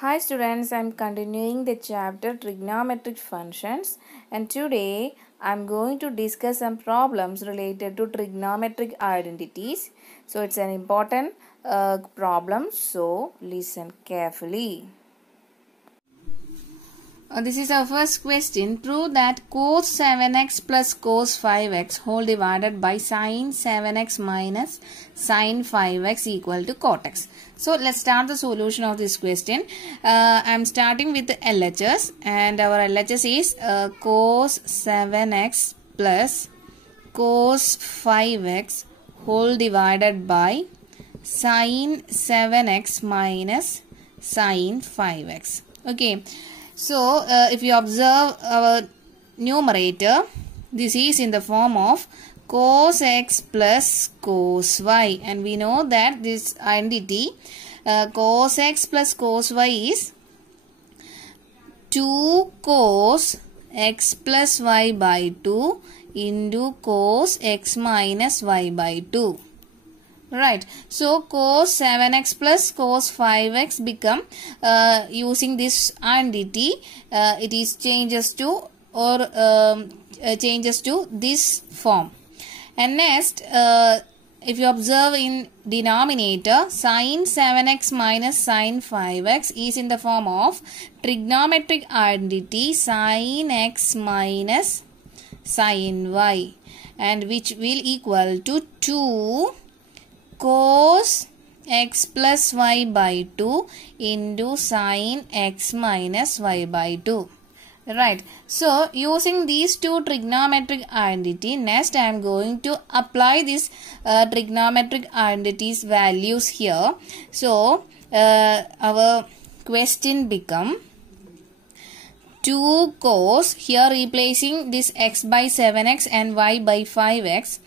Hi students, I'm continuing the chapter Trigonometric functions, and today I'm going to discuss some problems related to trigonometric identities. So it's an important problem, so listen carefully. This is our first question. Prove that cos 7x plus cos 5x whole divided by sin 7x minus sin 5x equal to cot x. So let's start the solution of this question. I'm starting with the LHS, and our LHS is cos 7x plus cos 5x whole divided by sin 7x minus sin 5x. Okay. So, if you observe our numerator, this is in the form of cos x plus cos y, and we know that this identity cos x plus cos y is 2 cos x plus y by 2 into cos x minus y by 2. Right, so cos 7x plus cos 5x become using this identity, it is changes to this form. And next, if you observe in denominator, sin 7x minus sin 5x is in the form of trigonometric identity sin x minus sin y, and which will equal to 2 cos x plus y by 2 into sin x minus y by 2. Right. So, using these two trigonometric identity, next I am going to apply this trigonometric identities values here. So, our question become 2 cos, here replacing this x by 7x and y by 5x.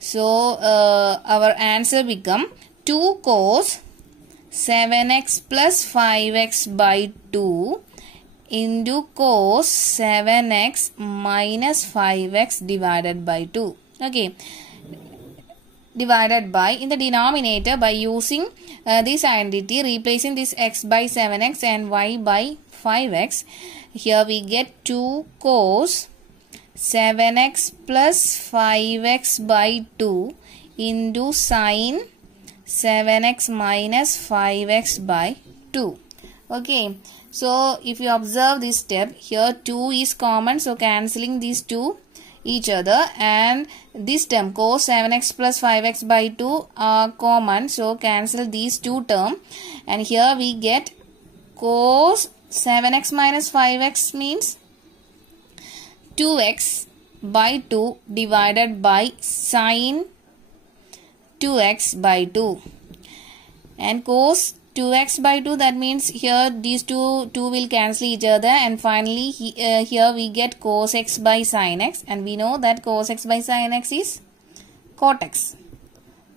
So, our answer become 2 cos 7x plus 5x by 2 into cos 7x minus 5x divided by 2. Okay. Divided by, in the denominator, by using this identity, replacing this x by 7x and y by 5x. Here we get 2 cos 7x plus 5x by 2 into sin 7x minus 5x by 2. Okay. So, if you observe this step, here 2 is common. So, cancelling these two each other, and this term cos 7x plus 5x by 2 are common. So, cancel these two terms, and here we get cos 7x minus 5x means 2x by 2 divided by sin 2x by 2, and cos 2x by 2, that means here these two will cancel each other, and finally here we get cos x by sin x, and we know that cos x by sin x is cot x.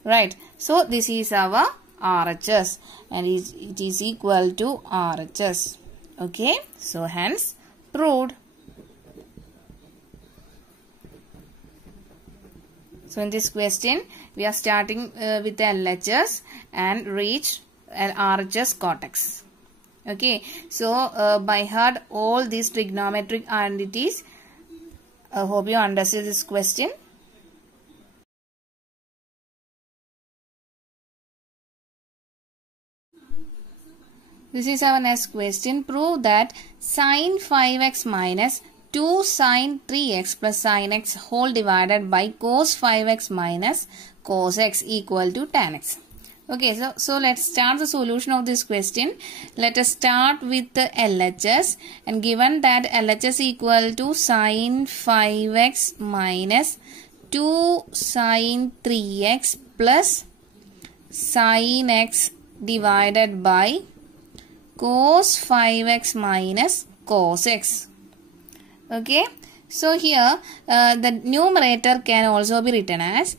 Right. So, this is our RHS, and it is equal to RHS. Okay. So, hence proved. So, in this question, we are starting with the LHS and reach RHS cot x. Okay. So, by heart all these trigonometric identities. I hope you understood this question. This is our next question. Prove that sin 5x minus 2 sin 3x plus sin x whole divided by cos 5x minus cos x equal to tan x. Okay, so let's start the solution of this question. Let us start with the LHS, and given that LHS equal to sin 5x minus 2 sin 3x plus sin x divided by cos 5x minus cos x. Okay, so here the numerator can also be written as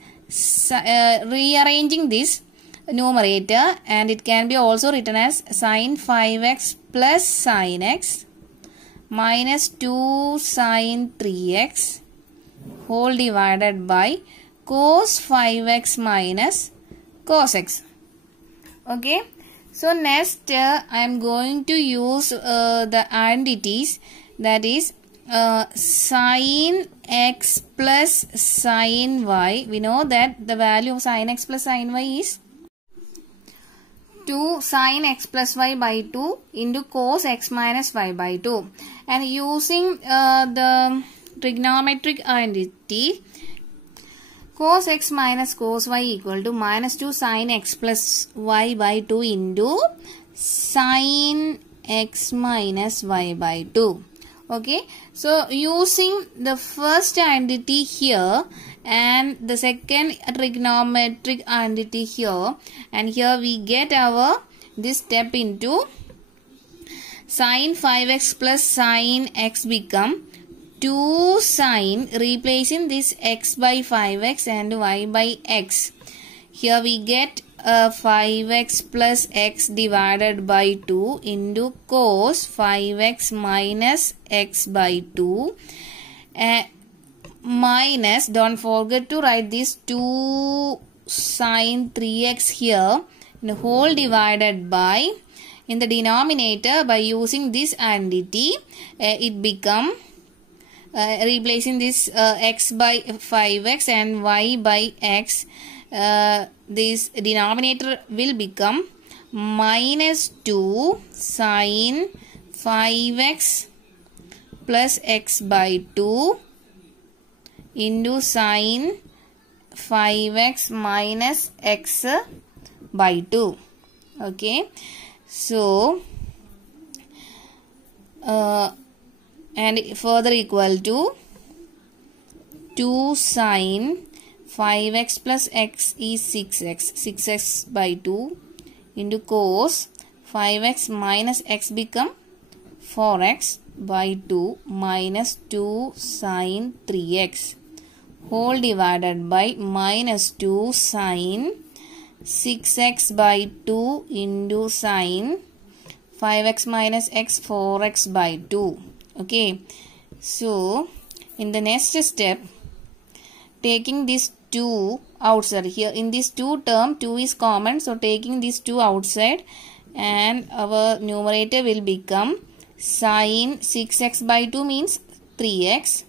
rearranging this numerator, and it can be also written as sin 5x plus sin x minus 2 sin 3x whole divided by cos 5x minus cos x. Okay. So next I am going to use the identities, that is sin x plus sin y. We know that the value of sin x plus sin y is 2 sin x plus y by 2 into cos x minus y by 2. And using the trigonometric identity, cos x minus cos y equal to minus 2 sin x plus y by 2 into sin x minus y by 2. Okay, so using the first identity here and the second trigonometric identity here, and here we get our this step into sin 5x plus sin x become 2 sin, replacing this x by 5x and y by x. Here we get 5x plus x divided by 2 into cos 5x minus x by 2 minus, don't forget to write this 2 sin 3x here, and whole divided by, in the denominator by using this identity it become replacing this x by 5x and y by x, this denominator will become minus 2 sin 5x plus x by 2 into sin 5x minus x by 2. Okay, so and further equal to 2 sin 5x plus x is 6x by 2 into cos 5x minus x become 4x by 2 minus 2 sin 3x whole divided by minus 2 sin 6x by 2 into sin 5x minus x 4x by 2. Okay, so in the next step, taking this 2 outside, here in this 2 term 2 is common, so taking this 2 outside, and our numerator will become sin 6x by 2 means 3x,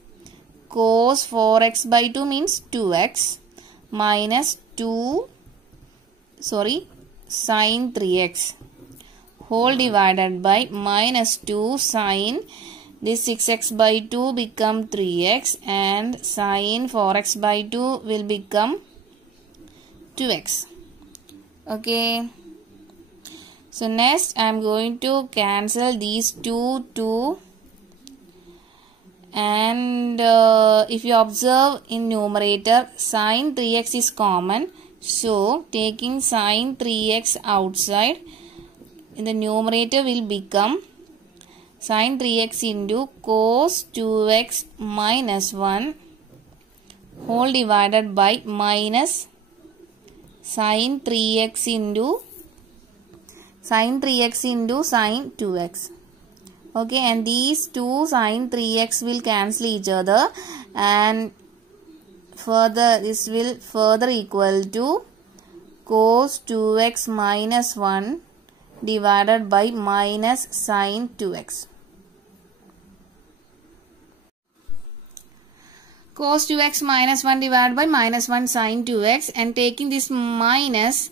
cos 4x by 2 means 2x, minus sin 3x whole divided by minus 2 sin this 6x by 2 become 3x, and sin 4x by 2 will become 2x. Okay, so next I am going to cancel these 2, and if you observe in numerator sin 3x is common, so taking sin 3x outside, in the numerator will become sin 3x into cos 2x minus 1 whole divided by minus sin 3x into sin 2x. Okay, and these two sin 3x will cancel each other, and further this will further equal to cos 2x minus 1 divided by minus sin 2x. Cos 2x minus 1 divided by minus 1 sin 2x, and taking this minus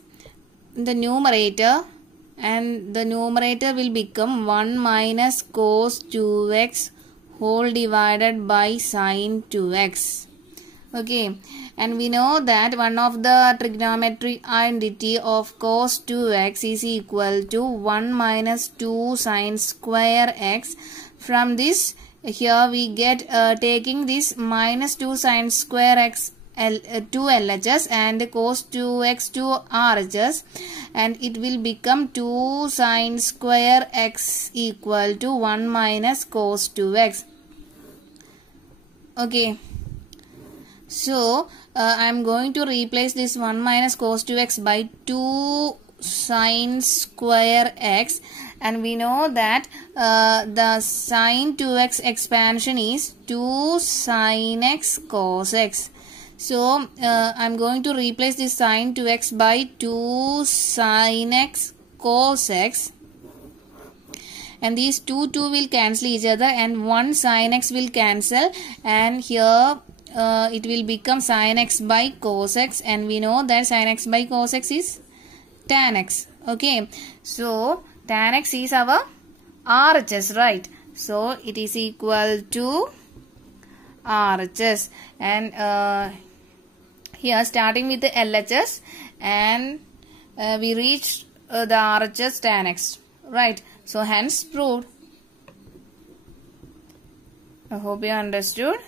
in the numerator, and the numerator will become 1 minus cos 2x whole divided by sin 2x. Okay, and we know that one of the trigonometric identity of cos 2x is equal to 1 minus 2 sin square x. From this, here we get taking this minus 2 sin square x 2 LHS and cos 2x 2 RHS, and it will become 2 sin square x equal to 1 minus cos 2x. Okay, so I am going to replace this 1 minus cos 2x by 2 sin square x, and we know that the sin 2x expansion is 2 sin x cos x. So I am going to replace this sin 2x by 2 sin x cos x, and these 2 will cancel each other, and 1 sin x will cancel, and here it will become sin x by cos x, and we know that sin x by cos x is tan x. Okay, so tan x is our RHS, right? So it is equal to RHS, and here starting with the LHS, and we reached the RHS tan x, right? So hence proved. I hope you understood.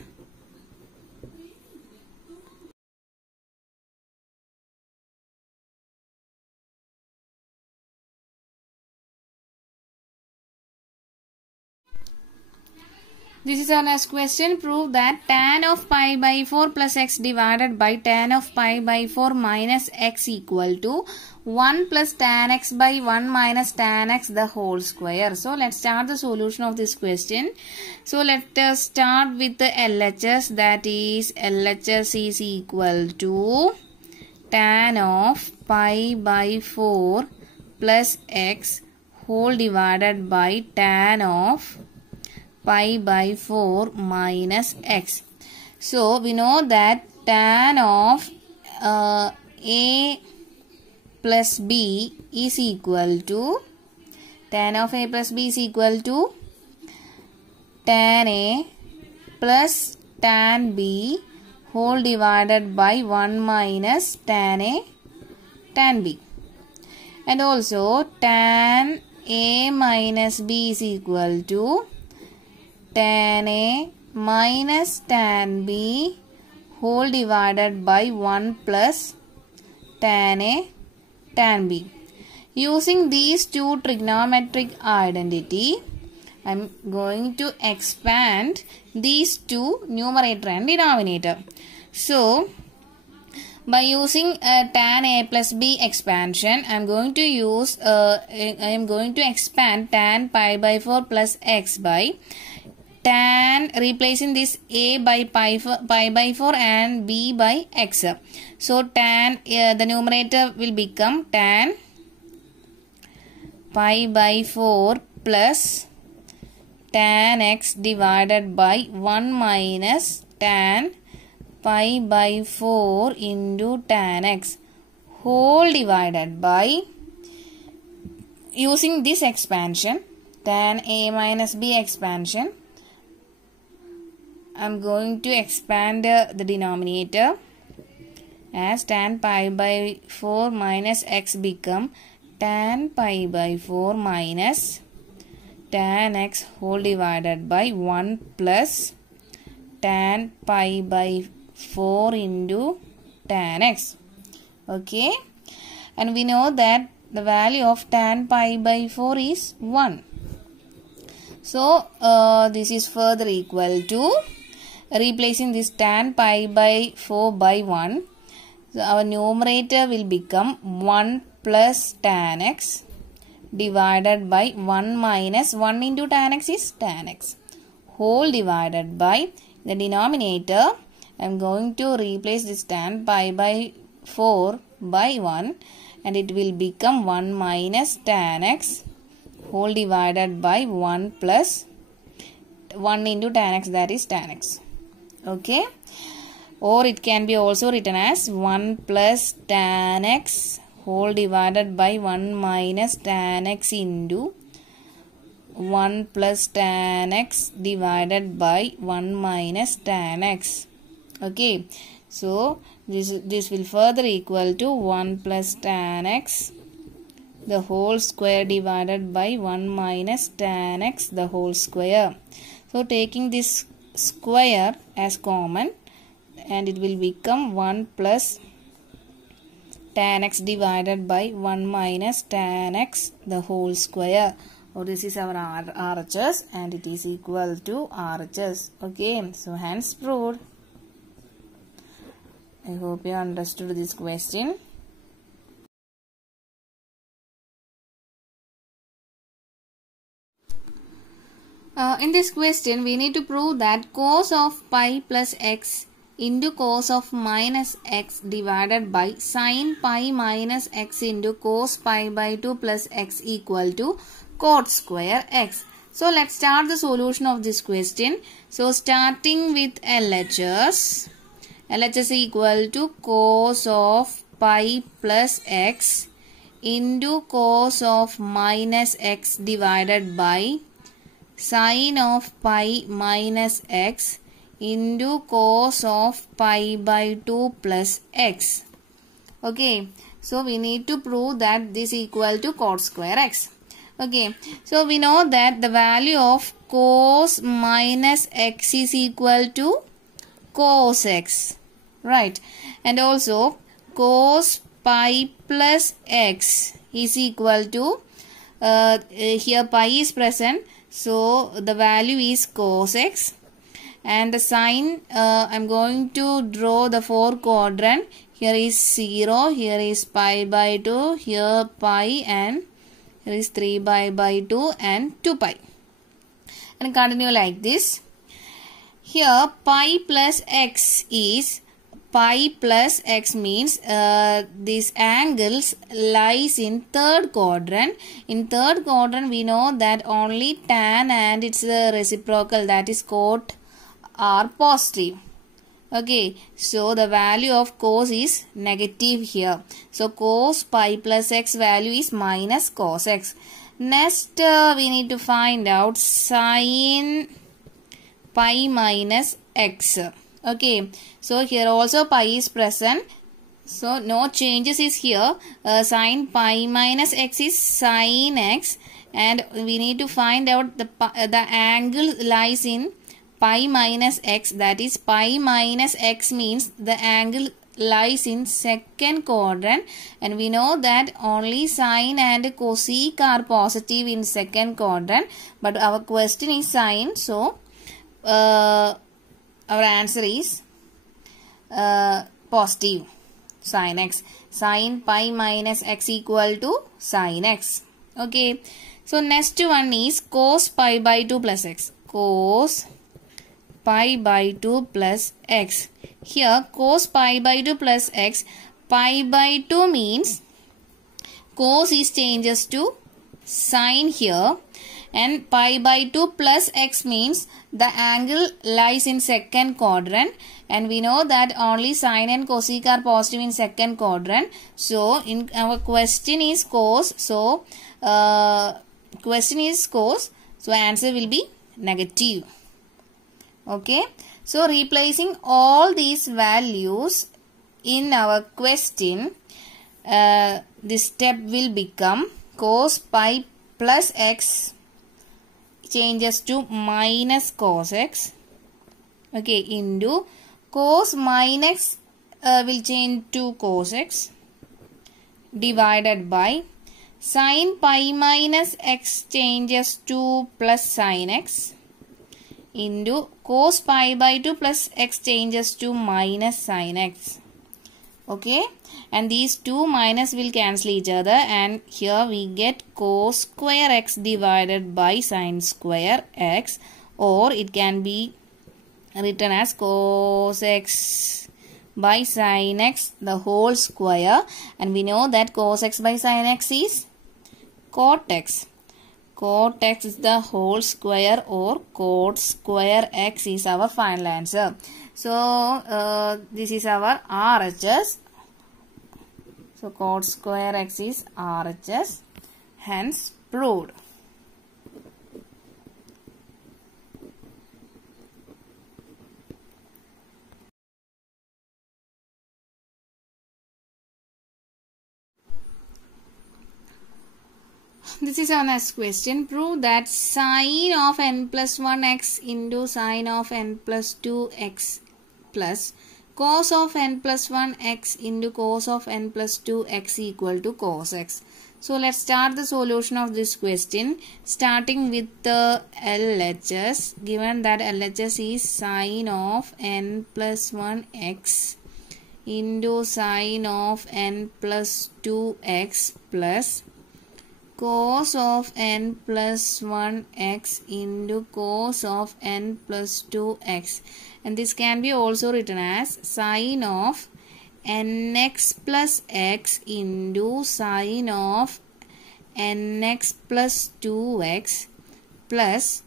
This is our next question. Prove that tan of pi by 4 plus x divided by tan of pi by 4 minus x equal to 1 plus tan x by 1 minus tan x the whole square. So let's start the solution of this question. So let us start with the LHS, that is LHS is equal to tan of pi by 4 plus x whole divided by tan of pi by 4 minus x. So we know that tan of a plus b is equal to, tan of a plus b is equal to tan a plus tan b whole divided by 1 minus tan a tan b, and also tan a minus b is equal to tan a minus tan b whole divided by 1 plus tan a tan b. Using these two trigonometric identity, I am going to expand these two, numerator and denominator. So by using tan a plus b expansion, I am going to use expand tan pi by 4 plus x by tan, replacing this a by pi by 4 and b by x. So tan, the numerator will become tan pi by 4 plus tan x divided by 1 minus tan pi by 4 into tan x whole divided by, using this expansion, tan a minus b expansion, I am going to expand the denominator as tan pi by 4 minus x become tan pi by 4 minus tan x whole divided by 1 plus tan pi by 4 into tan x. Okay, and we know that the value of tan pi by 4 is 1. So this is further equal to, replacing this tan pi by 4 by 1, so our numerator will become 1 plus tan x divided by 1 minus 1 into tan x is tan x whole divided by, the denominator I am going to replace this tan pi by 4 by 1, and it will become 1 minus tan x whole divided by 1 plus 1 into tan x, that is tan x. Okay, or it can be also written as 1 plus tan x whole divided by 1 minus tan x into 1 plus tan x divided by 1 minus tan x. Okay, so this will further equal to 1 plus tan x the whole square divided by 1 minus tan x the whole square. So taking this square as common, and it will become 1 plus tan x divided by 1 minus tan x the whole square. Oh, this is our RHS, and it is equal to RHS. Okay, so hence proved. I hope you understood this question. In this question, we need to prove that cos of pi plus x into cos of minus x divided by sin pi minus x into cos pi by 2 plus x equal to cot square x. So let's start the solution of this question. So starting with LHS. LHS equal to cos of pi plus x into cos of minus x divided by sin of pi minus x into cos of pi by 2 plus x. Okay, so we need to prove that this equal to cot square x. Okay, so we know that the value of cos minus x is equal to cos x, right? And also cos pi plus x is equal to, here pi is present, so the value is cos x. And the sign, I am going to draw the 4 quadrant. Here is 0, here is pi by 2, here pi, and here is 3 pi by 2 and 2 pi. And continue like this. Here pi plus x is, pi plus x means these angles lies in third quadrant. In third quadrant we know that only tan and its reciprocal, that is cot, are positive. Okay, so the value of cos is negative here. So cos pi plus x value is minus cos x. Next we need to find out sin pi minus x. Okay, so here also pi is present, so no changes is here. Sin pi minus x is sin x, and we need to find out the angle lies in pi minus x, that is pi minus x means the angle lies in second quadrant, and we know that only sine and cosec are positive in second quadrant, but our question is sine, so our answer is positive, sin x. Sin pi minus x equal to sin x. Okay, so next one is cos pi by 2 plus x. Cos pi by 2 plus x. Here cos pi by 2 plus x, pi by 2 means cos is changes to sine here, and pi by 2 plus x means the angle lies in second quadrant, and we know that only sine and cosec are positive in second quadrant. So in our question is cos, so question is cos, so answer will be negative. Okay, so replacing all these values in our question, this step will become cos pi plus x changes to minus cos x. Okay, into cos minus will change to cos x divided by sin pi minus x changes to plus sin x into cos pi by 2 plus x changes to minus sin x. Okay, and these two minus will cancel each other, and here we get cos square x divided by sin square x, or it can be written as cos x by sin x the whole square, and we know that cos x by sin x is cot x. Cot x is the whole square, or cot square x is our final answer. So this is our RHS. So cot square x is RHS, hence proved. This is our next question. Prove that sine of n plus 1x into sine of n plus 2x plus cos of n plus 1x into cos of n plus 2x equal to cos x. So let's start the solution of this question, starting with the LHS. Given that LHS is sine of n plus 1x into sine of n plus 2x plus cos of n plus 1x into cos of n plus 2x, and this can be also written as sin of nx plus x into sin of nx plus 2x plus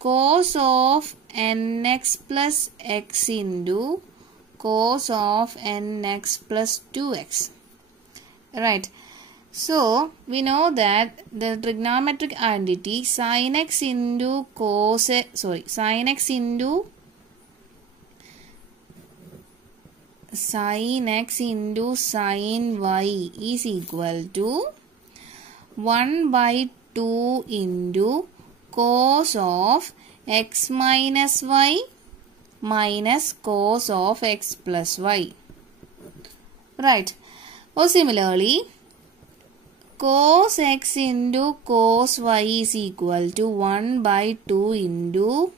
cos of nx plus x into cos of nx plus 2x. Right. So we know that the trigonometric identity sin x into sin x into sin y is equal to 1 by 2 into cos of x minus y minus cos of x plus y. Right. Or similarly, cos x into cos y is equal to 1 by 2 into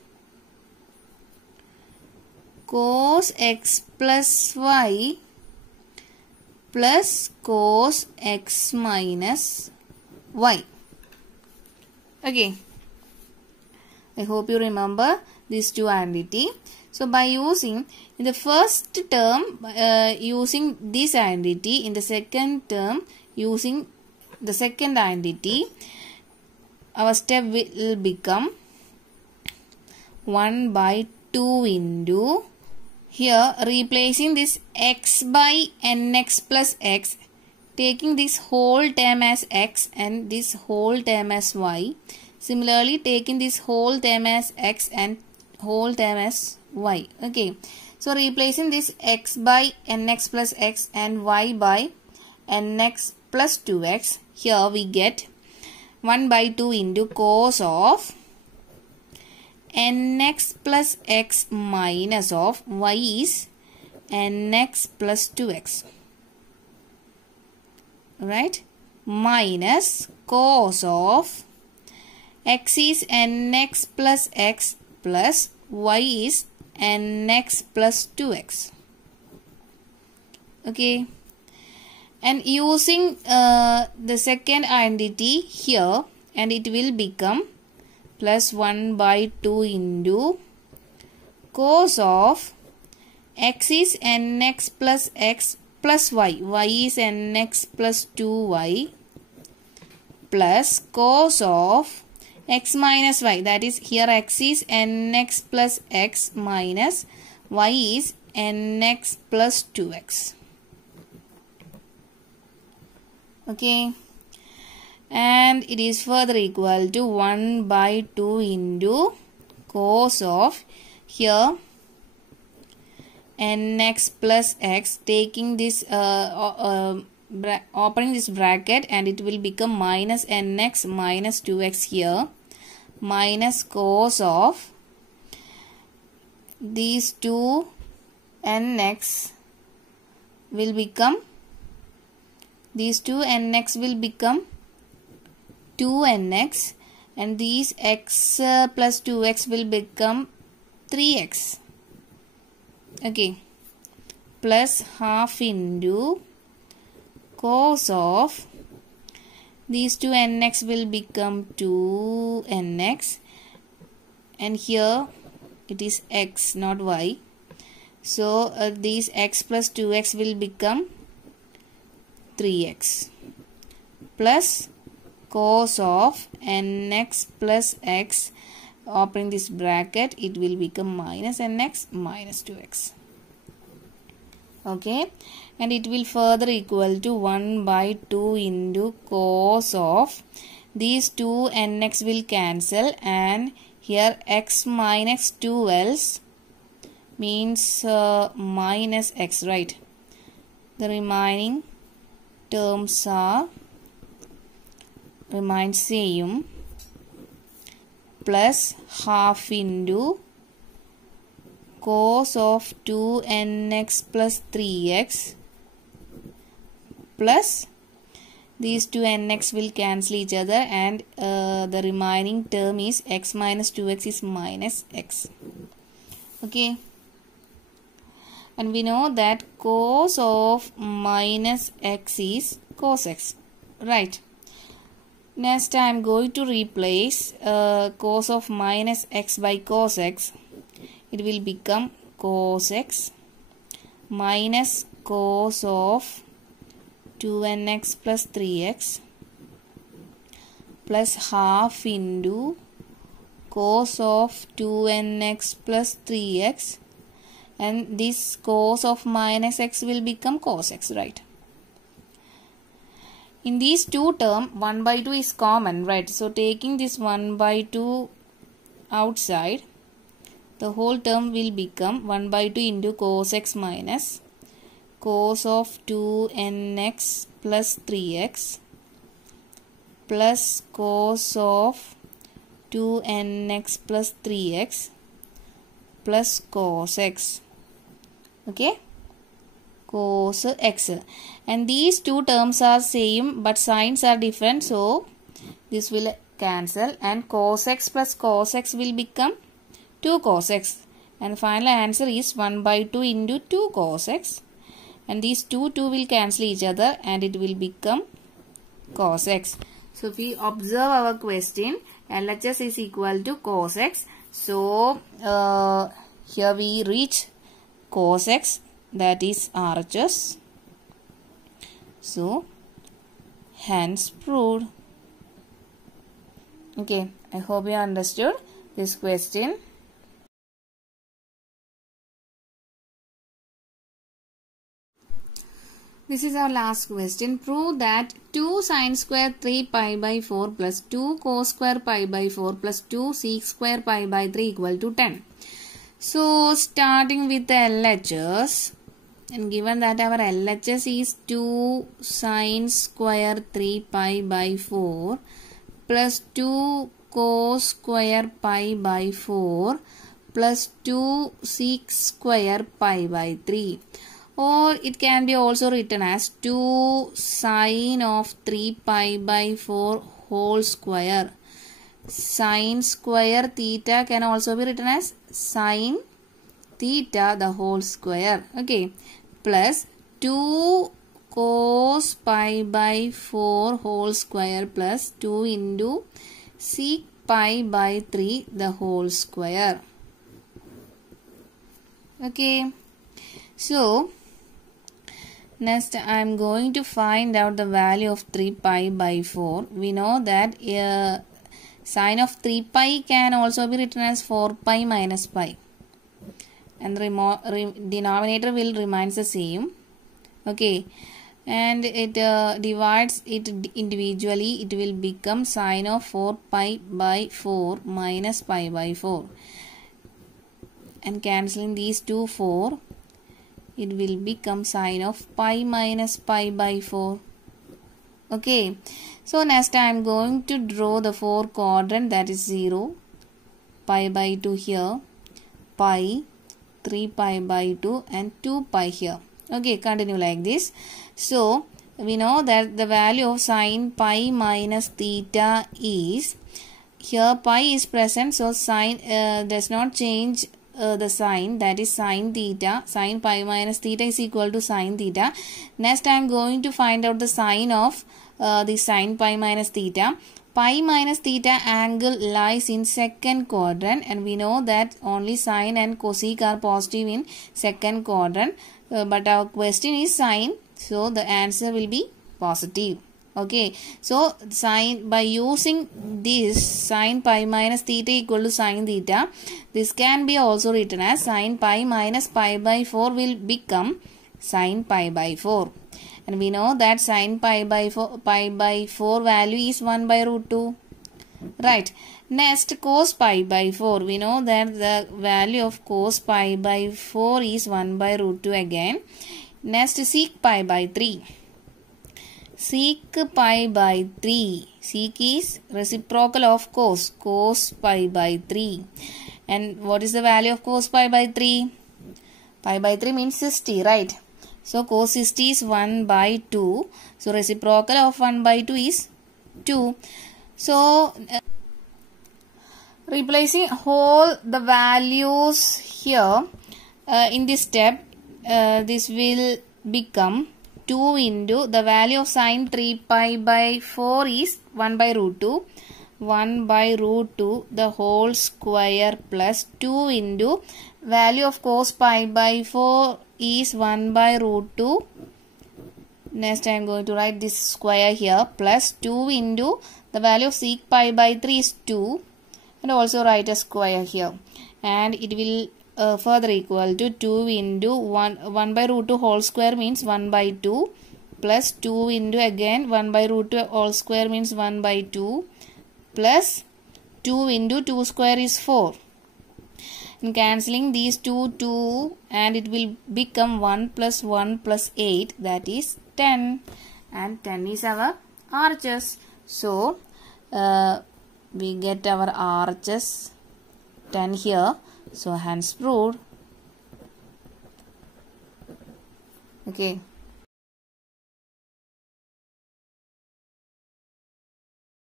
cos x plus y plus cos x minus y. Okay. I hope you remember these two identity. So by using in the first term using this identity, in the second term using the second identity, our step will become 1 by 2 into, here replacing this x by nx plus x, taking this whole term as x and this whole term as y. Similarly, taking this whole term as x and whole term as y. Okay. So replacing this x by nx plus x and y by nx plus 2x, here we get 1 by 2 into cos of nx plus x minus of y is nx plus 2x. Right? Minus cos of x is nx plus x plus y is nx plus 2x. Okay. And using the second identity here, and it will become plus 1 by 2 into cos of x is nx plus x plus y. Y is nx plus 2y plus cos of x minus y. That is, here x is nx plus x minus y is nx plus 2x. Okay. And it is further equal to 1 by 2 into cos of, here nx plus x, taking this opening this bracket, and it will become minus nx minus 2x here, minus cos of these two nx will become, these two nx will become 2nx, and these x plus 2x will become 3x. Okay. Plus half into cos of these two nx will become 2nx, and here it is x, not y. So these x plus 2x will become 3x plus cos of nx plus x, opening this bracket, it will become minus nx minus 2x. Okay. And it will further equal to 1 by 2 into cos of these two nx will cancel, and here x minus 2l means minus x, right? The remaining terms are remain same, plus half into cos of 2nx plus 3x plus these two nx will cancel each other, and the remaining term is x minus 2x is minus x. Okay. And we know that cos of minus x is cos x. Right. Next I am going to replace cos of minus x by cos x. It will become cos x minus cos of 2nx plus 3x plus half into cos of 2nx plus 3x, and this cos of minus x will become cos x, right? In these two terms, 1 by 2 is common, right? So taking this 1 by 2 outside, the whole term will become 1 by 2 into cos x minus cos of 2nx plus 3x plus cos of 2nx plus 3x plus cos x. Okay, cos x. And these two terms are same but signs are different, so this will cancel, and cos x plus cos x will become 2 cos x, and final answer is 1 by 2 into 2 cos x, and these two will cancel each other and it will become cos x. So if we observe our question, LHS is equal to cos x. So here we reach cos x, that is RHS. So hence proved. Okay, I hope you understood this question. This is our last question. Prove that 2 sin square 3 pi by 4 plus 2 cos square pi by 4 plus 2 sec square pi by 3 equal to 10. So starting with the LHS, and given that our LHS is 2 sin square 3 pi by 4 plus 2 cos square pi by 4 plus 2 sec square pi by 3. Or it can be also written as 2 sine of 3 pi by 4 whole square. Sine square theta can also be written as sine theta the whole square. Okay. Plus 2 cos pi by 4 whole square plus 2 into sec pi by 3 the whole square. Okay. So next I am going to find out the value of 3 pi by 4. We know that sine of 3 pi can also be written as 4 pi minus pi, and the denominator will remain the same. Okay, and it divides it individually. It will become sine of 4 pi by 4 minus pi by 4, and cancelling these two 4, it will become sine of pi minus pi by 4. Okay, so next I am going to draw the 4 quadrant, that is 0, pi by 2 here, pi, 3 pi by 2 and 2 pi here. Okay, continue like this. So we know that the value of sine pi minus theta is, here pi is present, so sine does not change the sign, that is sine theta. Sine pi minus theta is equal to sine theta. Next I am going to find out the sign of the sine pi minus theta. Pi minus theta angle lies in second quadrant, and we know that only sine and cosec are positive in second quadrant, but our question is sine, so the answer will be positive. Okay, so sine, by using this sine pi minus theta equal to sine theta, this can be also written as sine pi minus pi by 4 will become sine pi by 4. And we know that sine pi by 4 value is 1 by root 2. Right. Next, cos pi by 4. We know that the value of cos pi by 4 is 1 by root 2 again. Next, sec pi by 3. Sec pi by 3. Sec is reciprocal of cos. Cos pi by 3. And what is the value of cos pi by 3? Pi by 3 means 60, right? So cos 60 is 1 by 2. So reciprocal of 1 by 2 is 2. So replacing all the values here in this step, this will become 2 into the value of sine 3 pi by 4 is 1 by root 2. 1 by root 2 the whole square plus 2 into value of cos pi by 4 is 1 by root 2. Next I am going to write this square here plus 2 into the value of sec pi by 3 is 2, and also write a square here, and it will further equal to 2 into 1 by root 2 whole square means 1 by 2 plus 2 into again 1 by root 2 whole square means 1 by 2 plus 2 into 2 square is 4. And cancelling these 2 and it will become 1 plus 1 plus 8, that is 10, and 10 is our RHS. So we get our RHS 10 here. So hence proved. Okay.